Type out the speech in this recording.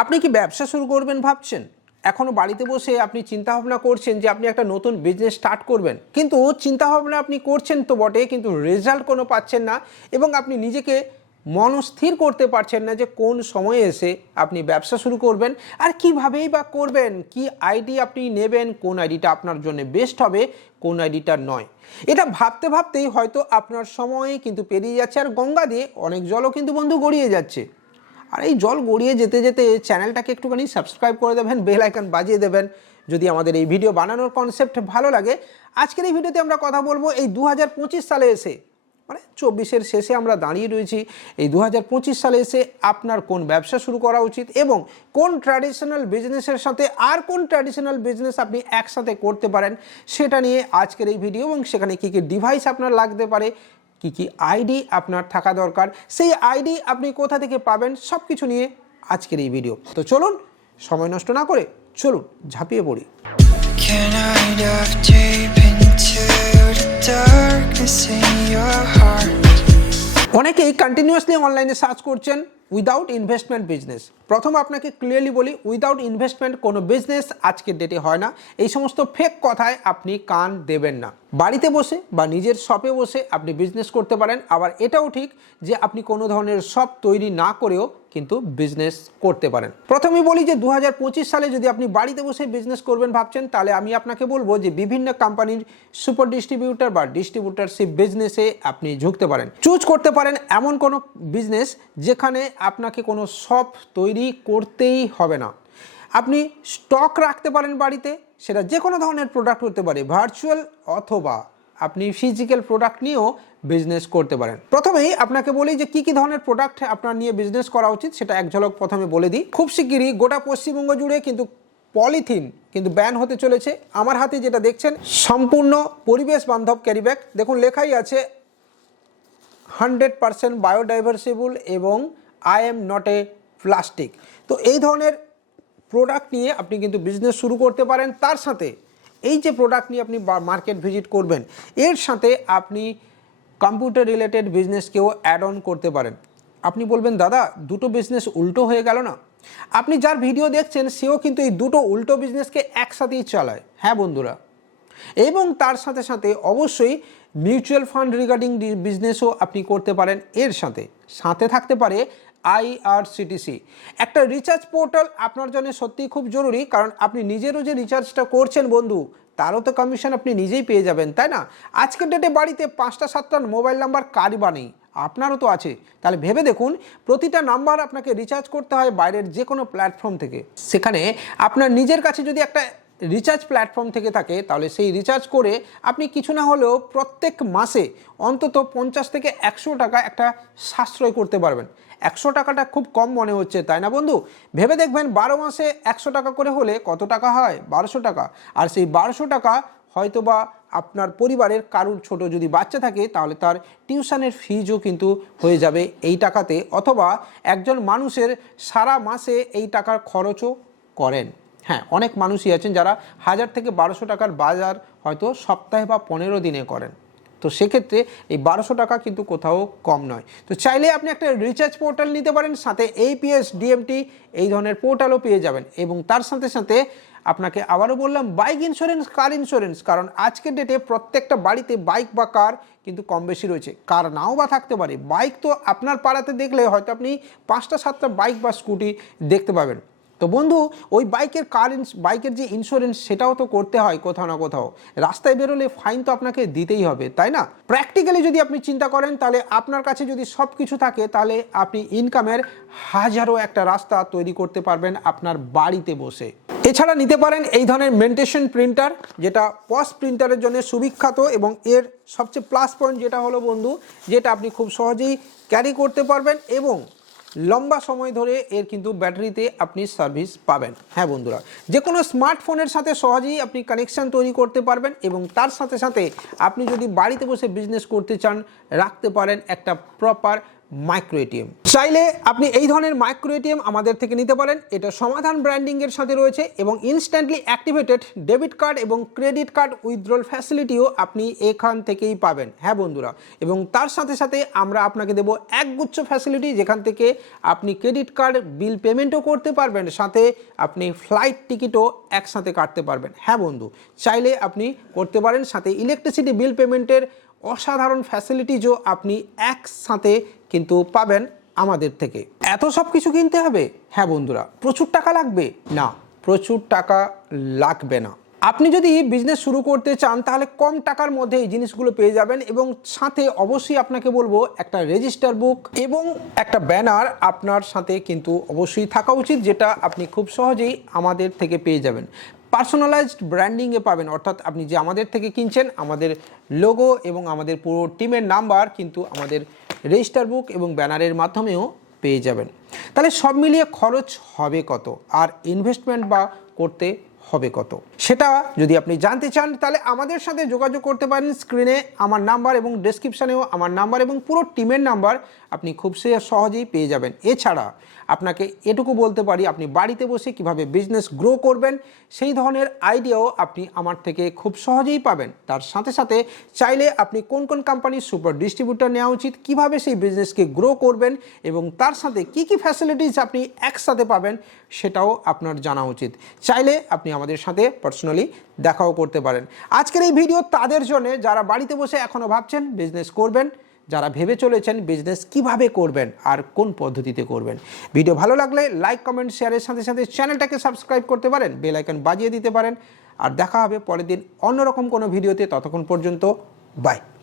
আপনি কি ব্যবসা শুরু করবেন ভাবছেন? এখনও বাড়িতে বসে আপনি চিন্তা ভাবনা করছেন যে আপনি একটা নতুন বিজনেস স্টার্ট করবেন। কিন্তু চিন্তা ভাবনা আপনি করছেন তো বটে, কিন্তু রেজাল্ট কোনো পাচ্ছেন না এবং আপনি নিজেকে মনস্থির করতে পারছেন না যে কোন সময়ে এসে আপনি ব্যবসা শুরু করবেন আর কিভাবেই বা করবেন, কি আইডি আপনি নেবেন, কোন আইডিটা আপনার জন্য বেস্ট হবে, কোন আইডিটা নয়। এটা ভাবতে ভাবতেই হয়তো আপনার সময় কিন্তু পেরিয়ে যাচ্ছে আর গঙ্গা দিয়ে অনেক জলও কিন্তু বন্ধু গড়িয়ে যাচ্ছে। আর এই জল গড়িয়ে যেতে যেতে চ্যানেলটাকে একটুখানি সাবস্ক্রাইব করে দেবেন বেল আইকন বাজিয়ে দেবেন, যদি আমাদের এই ভিডিও বানানোর কনসেপ্ট ভালো লাগে। আজকের এই ভিডিওতে আমরা কথা বলব এই দু হাজার পঁচিশ সালে এসে মানে চব্বিশের শেষে আমরা দাঁড়িয়ে রয়েছি। এই দু হাজার পঁচিশ সালে এসে আপনার কোন ব্যবসা শুরু করা উচিত এবং কোন ট্র্যাডিশনাল বিজনেসের সাথে আর কোন ট্র্যাডিশনাল বিজনেস আপনি একসাথে করতে পারেন, সেটা নিয়ে আজকের এই ভিডিও এবং সেখানে কী কী ডিভাইস আপনার লাগতে পারে কি কি আইডি আপনার থাকা দরকার সেই আইডি আপনি কোথা থেকে পাবেন সব কিছু নিয়ে আজকের এই ভিডিও তো চলুন সময় নষ্ট না করে চলুন ঝাঁপিয়ে পড়ি? অনেকেই কন্টিনিউয়াসলি অনলাইনে সার্চ করছেন উইদাউট ইনভেস্টমেন্ট বিজনেস প্রথম আপনাকে ক্লিয়ারলি বলি উইদাউট ইনভেস্টমেন্ট কোনো বিজনেস আজকের ডেটে হয় না। এই সমস্ত ফেক কথায় আপনি কান দেবেন না। বাড়িতে বসে বা নিজের শপে বসে আপনি বিজনেস করতে পারেন। আবার এটাও ঠিক যে আপনি কোনো ধরনের শপ তৈরি না করেও কিন্তু বিজনেস করতে পারেন। প্রথমেই বলি যে দু হাজার পঁচিশ সালে যদি আপনি বাড়িতে বসে বিজনেস করবেন ভাবছেন, তাহলে আমি আপনাকে বলব যে বিভিন্ন কোম্পানির সুপার ডিস্ট্রিবিউটার বা ডিস্ট্রিবিউটারশিপ বিজনেসে আপনি ঝুঁকতে পারেন। চুজ করতে পারেন এমন কোনো বিজনেস যেখানে আপনাকে কোনো শপ তৈরি করতেই হবে না। আপনি স্টক রাখতে পারেন বাড়িতে, সেটা যে কোনো ধরনের প্রোডাক্ট হতে পারে ভার্চুয়াল অথবা আপনি ফিজিক্যাল প্রোডাক্ট নিয়েও বিজনেস করতে পারেন। প্রথমেই আপনাকে বলি যে কি কি ধরনের প্রোডাক্ট আপনার নিয়ে বিজনেস করা উচিত সেটা এক ঝলক প্রথমে বলে দিই। খুব শিগগিরই গোটা পশ্চিমবঙ্গ জুড়ে কিন্তু পলিথিন কিন্তু ব্যান হতে চলেছে। আমার হাতে যেটা দেখছেন, সম্পূর্ণ পরিবেশ বান্ধব ক্যারিব্যাগ দেখুন, লেখাই আছে হান্ড্রেড পারসেন্ট বায়োডাইভার্সিবল এবং I am not a plastic তো এই ধরনের প্রোডাক্ট নিয়ে আপনি কিন্তু বিজনেস শুরু করতে পারেন। তার সাথে এই যে প্রোডাক্ট নিয়ে আপনি মার্কেট ভিজিট করবেন, এর সাথে আপনি কম্পিউটার রিলেটেড বিজনেসকেও অ্যাড অন করতে পারেন। আপনি বলবেন, দাদা, দুটো বিজনেস উল্টো হয়ে গেল না? আপনি যার ভিডিও দেখছেন, সেও কিন্তু এই দুটো উল্টো বিজনেসকে একসাথেই চালায়। হ্যাঁ বন্ধুরা। এবং তার সাথে সাথে অবশ্যই মিউচুয়াল ফান্ড রিগার্ডিং বিজনেসও আপনি করতে পারেন। এর সাথে সাথে থাকতে পারে আইআরসিটিসি একটা রিচার্জ পোর্টাল আপনার জন্য সত্যিই খুব জরুরি, কারণ আপনি নিজেরও যে রিচার্জটা করছেন বন্ধু, তারও তো কমিশন আপনি নিজেই পেয়ে যাবেন, তাই না? আজকের ডেটে বাড়িতে পাঁচটা, সাতটা মোবাইল নাম্বার কারই বা নেই, আপনারও তো আছে। তাহলে ভেবে দেখুন, প্রতিটা নাম্বার আপনাকে রিচার্জ করতে হয় বাইরের যে কোনো প্ল্যাটফর্ম থেকে। সেখানে আপনার নিজের কাছে যদি একটা রিচার্জ প্ল্যাটফর্ম থেকে থাকে, তাহলে সেই রিচার্জ করে আপনি কিছু না হলেও প্রত্যেক মাসে অন্তত পঞ্চাশ থেকে একশো টাকা একটা সাশ্রয় করতে পারবেন। একশো টাকাটা খুব কম মনে হচ্ছে, তাই না বন্ধু? ভেবে দেখবেন বারো মাসে একশো টাকা করে হলে কত টাকা হয়? বারোশো টাকা। আর সেই বারোশো টাকা হয়তোবা আপনার পরিবারের কারুর ছোট যদি বাচ্চা থাকে, তাহলে তার টিউশনের ফিজও কিন্তু হয়ে যাবে এই টাকাতে। অথবা একজন মানুষের সারা মাসে এই টাকার খরচও করেন। হ্যাঁ অনেক মানুষই আছেন যারা হাজার থেকে বারোশো টাকার বাজার হয়তো সপ্তাহে বা পনেরো দিনে করেন। তো সেক্ষেত্রে এই বারোশো টাকা কিন্তু কোথাও কম নয়। তো চাইলে আপনি একটা রিচার্জ পোর্টাল নিতে পারেন, সাথে এইপিএস ডিএমটি এই ধরনের পোর্টালও পেয়ে যাবেন। এবং তার সাথে সাথে আপনাকে আবারও বললাম বাইক ইন্স্যুরেন্স কার ইন্স্যুরেন্স কারণ আজকের ডেটে প্রত্যেকটা বাড়িতে বাইক বা কার কিন্তু কম বেশি রয়েছে। কার নাও বা থাকতে পারে। বাইক তো আপনার পাড়াতে দেখলে হয়তো আপনি পাঁচটা, সাতটা বাইক বা স্কুটি দেখতে পাবেন। তো বন্ধু, ওই বাইকের কার বাইকের যে ইন্স্যুরেন্স সেটাও তো করতে হয় কোথাও না কোথাও। রাস্তায় বেরোলে ফাইন তো আপনাকে দিতেই হবে, তাই না? প্র্যাকটিক্যালি যদি আপনি চিন্তা করেন, তাহলে আপনার কাছে যদি সব কিছু থাকে, তাহলে আপনি ইনকামের হাজারো একটা রাস্তা তৈরি করতে পারবেন আপনার বাড়িতে বসে। এছাড়া নিতে পারেন এই ধরনের মেন্টেশন প্রিন্টার যেটা পস প্রিন্টারের জন্য সুবিখ্যাত এবং এর সবচেয়ে প্লাস পয়েন্ট যেটা হলো বন্ধু, যেটা আপনি খুব সহজেই ক্যারি করতে পারবেন এবং লম্বা সময় ধরে এর কিন্তু ব্যাটারিতে আপনি সার্ভিস পাবেন। হ্যাঁ বন্ধুরা, যে কোনো স্মার্টফোনের সাথে সহজেই আপনি কানেকশান তৈরি করতে পারবেন এবং তার সাথে সাথে আপনি যদি বাড়িতে বসে বিজনেস করতে চান, রাখতে পারেন একটা প্রপার মাইক্রো এটিএম চাইলে আপনি এই ধরনের মাইক্রো এটিএম আমাদের থেকে নিতে পারেন। এটা সমাধান ব্র্যান্ডিংয়ের সাথে রয়েছে এবং ইনস্ট্যান্টলি অ্যাক্টিভেটেড ডেবিট কার্ড এবং ক্রেডিট কার্ড উইথড্রল ফ্যাসিলিটিও আপনি এখান থেকেই পাবেন। হ্যাঁ বন্ধুরা, এবং তার সাথে সাথে আমরা আপনাকে দেবো একগুচ্ছ ফ্যাসিলিটি যেখান থেকে আপনি ক্রেডিট কার্ড বিল পেমেন্টও করতে পারবেন, সাথে আপনি ফ্লাইট টিকিটও একসাথে কাটতে পারবেন। হ্যাঁ বন্ধু, চাইলে আপনি করতে পারেন, সাথে ইলেকট্রিসিটি বিল পেমেন্টের অসাধারণ ফ্যাসিলিটিজও আপনি একসাথে কিন্তু পাবেন আমাদের থেকে। এত সব কিছু কিনতে হবে? হ্যাঁ বন্ধুরা, প্রচুর টাকা লাগবে? না, প্রচুর টাকা লাগবে না। আপনি যদি বিজনেস শুরু করতে চান, তাহলে কম টাকার মধ্যে এই জিনিসগুলো পেয়ে যাবেন এবং সাথে অবশ্যই আপনাকে বলব একটা রেজিস্টার বুক এবং একটা ব্যানার আপনার সাথে কিন্তু অবশ্যই থাকা উচিত, যেটা আপনি খুব সহজেই আমাদের থেকে পেয়ে যাবেন। পার্সোনালাইজড ব্র্যান্ডিংয়ে পাবেন, অর্থাৎ আপনি যে আমাদের থেকে কিনছেন, আমাদের লোগো এবং আমাদের পুরো টিমের নাম্বার কিন্তু আমাদের রেজিস্টার বুক এবং ব্যানারের মাধ্যমেও পেয়ে যাবেন। তাহলে সব মিলিয়ে খরচ হবে কত? আর ইনভেস্টমেন্ট বা করতে হবে কত? সেটা যদি আপনি জানতে চান, তাহলে আমাদের সাথে যোগাযোগ করতে পারেন স্ক্রিনে আমার নাম্বার এবং ডেসক্রিপশানেও আমার নাম্বার এবং পুরো টিমের নাম্বার আপনি খুব সহজেই পেয়ে যাবেন। এছাড়া আপনাকে এটুকু বলতে পারি, আপনি বাড়িতে বসে কীভাবে বিজনেস গ্রো করবেন, সেই ধরনের আইডিয়াও আপনি আমার থেকে খুব সহজেই পাবেন। তার সাথে সাথে চাইলে আপনি কোন কোন কোম্পানির সুপার ডিস্ট্রিবিউটর নেওয়া উচিত, কীভাবে সেই বিজনেসকে গ্রো করবেন এবং তার সাথে কি কি ফ্যাসিলিটিস আপনি একসাথে পাবেন, সেটাও আপনার জানা উচিত। চাইলে আপনি আমাদের সাথে পার্সোনালি দেখাও করতে পারেন। আজকের এই ভিডিও তাদের জন্য যারা বাড়িতে বসে এখনও ভাবছেন বিজনেস করবেন, যারা ভেবে চলেছেন বিজনেস কীভাবে করবেন আর কোন পদ্ধতিতে করবেন। ভিডিও ভালো লাগলে লাইক কমেন্ট শেয়ারের সাথে সাথে চ্যানেলটাকে সাবস্ক্রাইব করতে পারেন বেল আইকন বাজিয়ে দিতে পারেন। আর দেখা হবে পরের দিন অন্যরকম কোনো ভিডিওতে ততক্ষণ পর্যন্ত বাই